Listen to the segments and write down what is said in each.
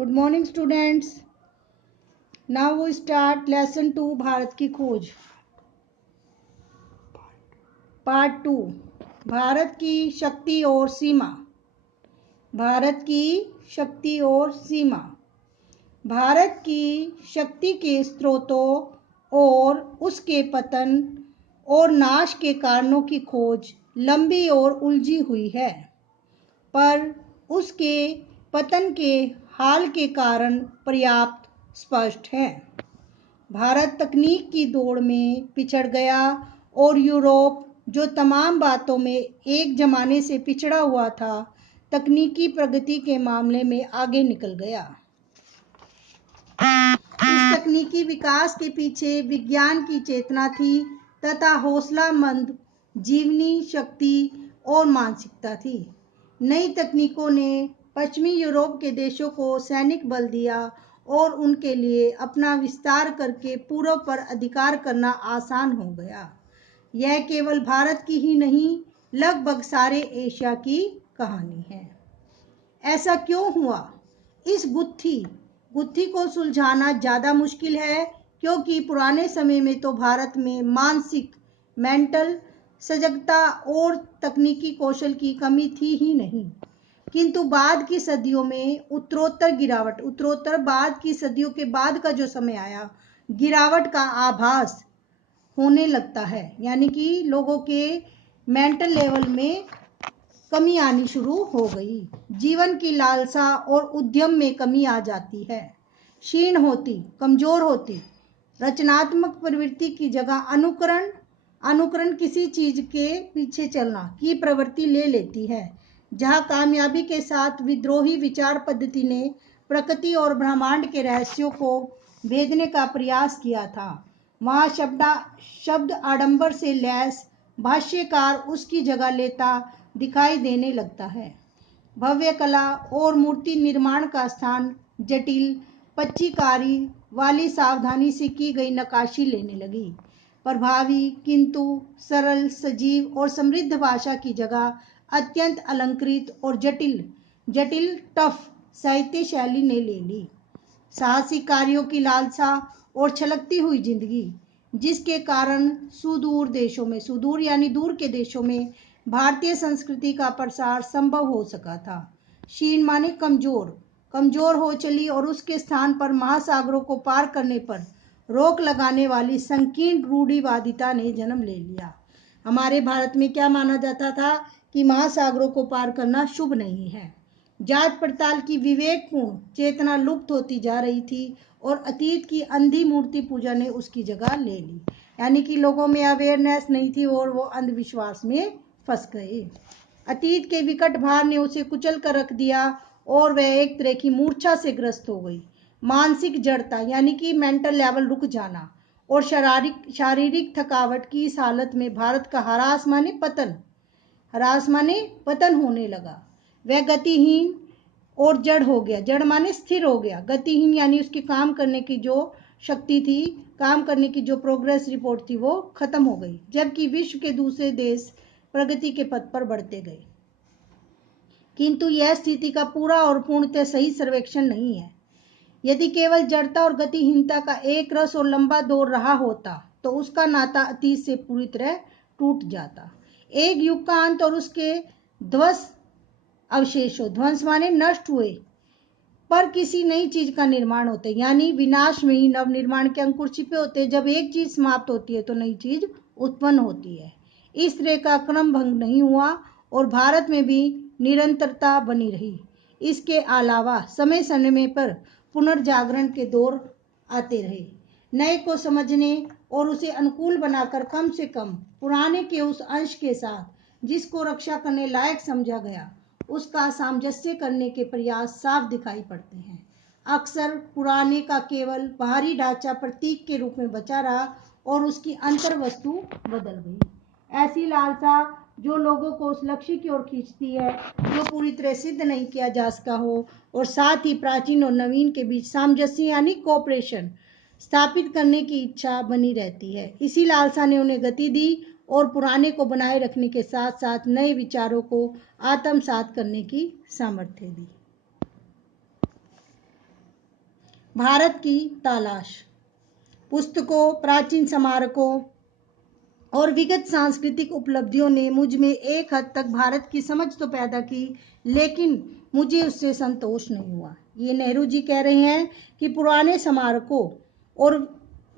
Good morning students. Now we start lesson 2 Bharat ki Khoj part 2। Bharat की शक्ति और सीमा। भारत की शक्ति और सीमा। भारत की शक्ति के स्रोतों और उसके पतन और नाश के कारणों की खोज लंबी और उलझी हुई है, पर उसके पतन के हाल के कारण पर्याप्त स्पष्ट है। भारत तकनीक की दौड़ में पिछड़ गया और यूरोप, जो तमाम बातों में एक जमाने से पिछड़ा हुआ था, तकनीकी प्रगति के मामले में आगे निकल गया। इस तकनीकी विकास के पीछे विज्ञान की चेतना थी तथा हौसलामंद जीवनी शक्ति और मानसिकता थी। नई तकनीकों ने पश्चिमी यूरोप के देशों को सैनिक बल दिया और उनके लिए अपना विस्तार करके पूर्व पर अधिकार करना आसान हो गया। यह केवल भारत की ही नहीं, लगभग सारे एशिया की कहानी है। ऐसा क्यों हुआ? इस गुत्थी को सुलझाना ज़्यादा मुश्किल है, क्योंकि पुराने समय में तो भारत में मानसिक मेंटल सजगता और तकनीकी कौशल की कमी थी ही नहीं, किंतु बाद की सदियों में उत्तरोत्तर बाद की सदियों के बाद का जो समय आया, गिरावट का आभास होने लगता है। यानी कि लोगों के मेंटल लेवल में कमी आनी शुरू हो गई। जीवन की लालसा और उद्यम में कमी आ जाती है। क्षीण होती, कमजोर होती रचनात्मक प्रवृत्ति की जगह अनुकरण किसी चीज के पीछे चलना की प्रवृत्ति ले लेती है। जहां कामयाबी के साथ विद्रोही विचार पद्धति ने प्रकृति और ब्रह्मांड के रहस्यों को भेदने का प्रयास किया था, वहां शब्द आडंबर से लैस भाष्यकार उसकी जगह लेता दिखाई देने लगता है। भव्य कला और मूर्ति निर्माण का स्थान जटिल पच्चीकारी वाली सावधानी से की गई नक्काशी लेने लगी। प्रभावी किंतु सरल, सजीव और समृद्ध भाषा की जगह अत्यंत अलंकृत और जटिल टफ साहित्य शैली ने ले ली। साहसिक कार्यों की लालसा और छलकती हुई जिंदगी, जिसके कारण सुदूर यानी दूर के देशों में भारतीय संस्कृति का प्रसार संभव हो सका था। क्षीण माने कमजोर हो चली और उसके स्थान पर महासागरों को पार करने पर रोक लगाने वाली संकीर्ण रूढ़िवादिता ने जन्म ले लिया। हमारे भारत में क्या माना जाता था कि महासागरों को पार करना शुभ नहीं है। जात पड़ताल की विवेकपूर्ण चेतना लुप्त होती जा रही थी और अतीत की अंधी मूर्ति पूजा ने उसकी जगह ले ली। यानी कि लोगों में अवेयरनेस नहीं थी और वो अंधविश्वास में फंस गए। अतीत के विकट भार ने उसे कुचल कर रख दिया और वह एक तरह की मूर्छा से ग्रस्त हो गई। मानसिक जड़ता यानी कि मेंटल लेवल रुक जाना और शारीरिक थकावट की इस हालत में भारत का हरास माने पतन होने लगा। वह गतिहीन और जड़ हो गया। जड़ माने स्थिर हो गया। गतिहीन यानी उसकी काम करने की जो शक्ति थी, काम करने की जो प्रोग्रेस रिपोर्ट थी, वो खत्म हो गई। जबकि विश्व के दूसरे देश प्रगति के पथ पर बढ़ते गए, किंतु यह स्थिति का पूरा और पूर्णतः सही सर्वेक्षण नहीं है। यदि केवल जड़ता और गतिहीनता का एक रस और लंबा दौर रहा होता तो उसका नाता अतीत से पूरी तरह टूट जाता। एक युग का अंत और उसके ध्वंस माने नष्ट हुए पर किसी नई चीज का निर्माण होता है। यानी विनाश में ही नव निर्माण के अंकुर छिपे होते हैं। जब एक चीज समाप्त होती है तो नई चीज उत्पन्न होती है। इस तरह का क्रम भंग नहीं हुआ और भारत में भी निरंतरता बनी रही। इसके अलावा समय समय पर पुनर्जागरण के दौर आते रहे। नए को समझने और उसे अनुकूल बनाकर कम से कम पुराने के उस अंश के साथ जिसको रक्षा करने लायक समझा गया, उसका सामंजस्य करने के प्रयास साफ दिखाई पड़ते हैं। अक्सर पुराने का केवल बाहरी ढांचा प्रतीक के रूप में बचा रहा और उसकी अंतर वस्तु बदल गई। ऐसी लालसा जो लोगों को उस लक्ष्य की ओर खींचती है जो पूरी तरह सिद्ध नहीं किया जा सका हो, और साथ ही प्राचीन और नवीन के बीच सामंजस्य यानी कोऑपरेशन स्थापित करने की इच्छा बनी रहती है। इसी लालसा ने उन्हें गति दी और पुराने को बनाए रखने के साथ साथ नए विचारों को आत्मसात करने की सामर्थ्य दी। भारत की तलाश। पुस्तकों, प्राचीन स्मारकों और विगत सांस्कृतिक उपलब्धियों ने मुझ में एक हद तक भारत की समझ तो पैदा की, लेकिन मुझे उससे संतोष नहीं हुआ। ये नेहरू जी कह रहे हैं कि पुराने स्मारकों और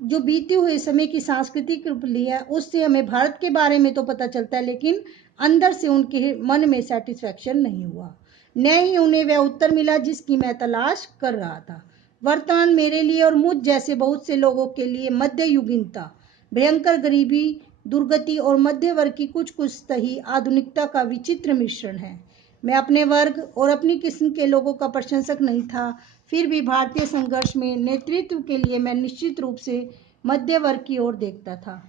जो बीते हुए समय की सांस्कृतिक उपलब्धि है उससे हमें भारत के बारे में तो पता चलता है, लेकिन अंदर से उनके मन में सेटिस्फैक्शन नहीं हुआ, न ही उन्हें वह उत्तर मिला जिसकी मैं तलाश कर रहा था। वर्तमान मेरे लिए और मुझ जैसे बहुत से लोगों के लिए मध्ययुगीनता, भयंकर गरीबी, दुर्गति और मध्य वर्ग की कुछ कुछ सही आधुनिकता का विचित्र मिश्रण है। मैं अपने वर्ग और अपनी किस्म के लोगों का प्रशंसक नहीं था, फिर भी भारतीय संघर्ष में नेतृत्व के लिए मैं निश्चित रूप से मध्य वर्ग की ओर देखता था।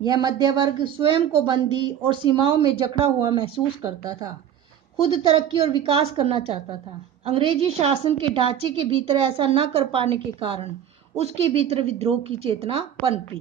यह मध्य वर्ग स्वयं को बंदी और सीमाओं में जकड़ा हुआ महसूस करता था, खुद तरक्की और विकास करना चाहता था। अंग्रेजी शासन के ढांचे के भीतर ऐसा न कर पाने के कारण उसके भीतर विद्रोह की चेतना पनपी,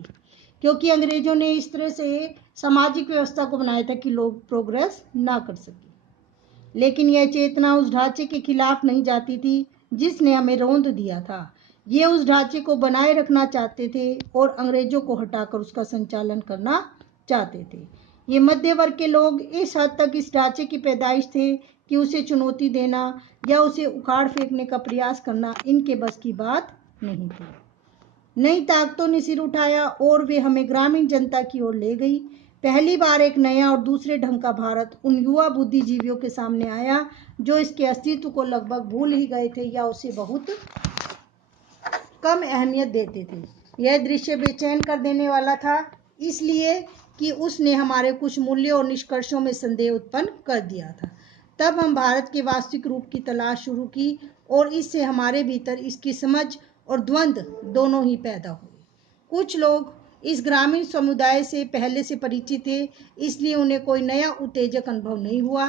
क्योंकि अंग्रेजों ने इस तरह से सामाजिक व्यवस्था को बनाया था कि लोग प्रोग्रेस ना कर सके। लेकिन यह चेतना उस ढांचे के खिलाफ नहीं जाती थी जिसने हमें रौंद दिया था। ये उस ढांचे को बनाए रखना चाहते थे और अंग्रेजों को हटाकर उसका संचालन करना चाहते थे। ये मध्य वर्ग के लोग इस हद तक इस ढांचे की पैदाइश थे कि उसे चुनौती देना या उसे उखाड़ फेंकने का प्रयास करना इनके बस की बात नहीं थी। नई ताकतों ने सिर उठाया और वे हमें ग्रामीण जनता की ओर ले गई। पहली बार एक नया और दूसरे ढंग का भारत उन युवा बुद्धिजीवियों के सामने आया जो इसके अस्तित्व को लगभग भूल ही गए थे या उसे बहुत कम अहमियत देते थे। यह दृश्य बेचैन कर देने वाला था, इसलिए कि उसने हमारे कुछ मूल्यों और निष्कर्षों में संदेह उत्पन्न कर दिया था। तब हम भारत के वास्तविक रूप की तलाश शुरू की और इससे हमारे भीतर इसकी समझ और द्वंद्व दोनों ही पैदा हुए। कुछ लोग इस ग्रामीण समुदाय से पहले से परिचित थे, इसलिए उन्हें कोई नया उत्तेजक अनुभव नहीं हुआ,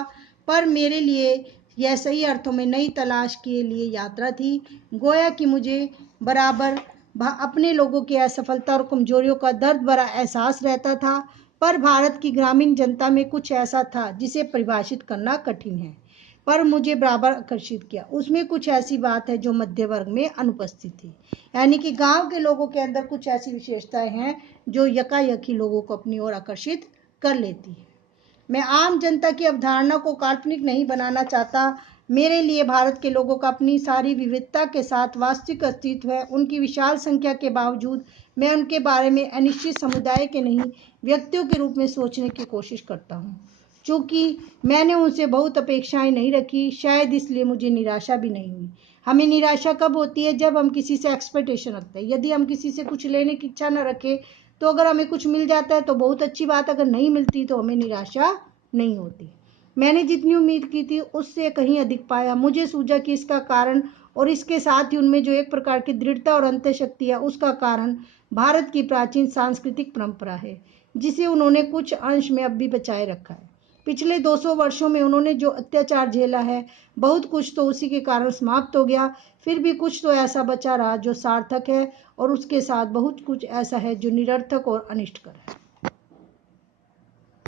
पर मेरे लिए यह सही अर्थों में नई तलाश के लिए यात्रा थी। गोया कि मुझे बराबर अपने लोगों की असफलता और कमजोरियों का दर्द भरा एहसास रहता था, पर भारत की ग्रामीण जनता में कुछ ऐसा था जिसे परिभाषित करना कठिन है, पर मुझे बराबर आकर्षित किया। उसमें कुछ ऐसी बात है जो मध्य वर्ग में अनुपस्थित थी, यानी कि गांव के लोगों के अंदर कुछ ऐसी विशेषताएं हैं जो यकायकी लोगों को अपनी ओर आकर्षित कर लेती है। मैं आम जनता की अवधारणा को काल्पनिक नहीं बनाना चाहता। मेरे लिए भारत के लोगों का अपनी सारी विविधता के साथ वास्तविक अस्तित्व है। उनकी विशाल संख्या के बावजूद मैं उनके बारे में अनिश्चित समुदाय के नहीं, व्यक्तियों के रूप में सोचने की कोशिश करता हूँ। चूंकि मैंने उनसे बहुत अपेक्षाएं नहीं रखी, शायद इसलिए मुझे निराशा भी नहीं हुई। हमें निराशा कब होती है? जब हम किसी से एक्सपेक्टेशन रखते हैं। यदि हम किसी से कुछ लेने की इच्छा न रखें तो अगर हमें कुछ मिल जाता है तो बहुत अच्छी बात, अगर नहीं मिलती तो हमें निराशा नहीं होती। मैंने जितनी उम्मीद की थी उससे कहीं अधिक पाया। मुझे सूझा कि इसका कारण और इसके साथ ही उनमें जो एक प्रकार की दृढ़ता और अंतःशक्ति है उसका कारण भारत की प्राचीन सांस्कृतिक परंपरा है, जिसे उन्होंने कुछ अंश में अब भी बचाए रखा है। पिछले 200 वर्षों में उन्होंने जो अत्याचार झेला है, बहुत कुछ तो उसी के कारण समाप्त हो गया, फिर भी कुछ तो ऐसा बचा रहा जो सार्थक है और उसके साथ बहुत कुछ ऐसा है जो निरर्थक और अनिष्टकर है।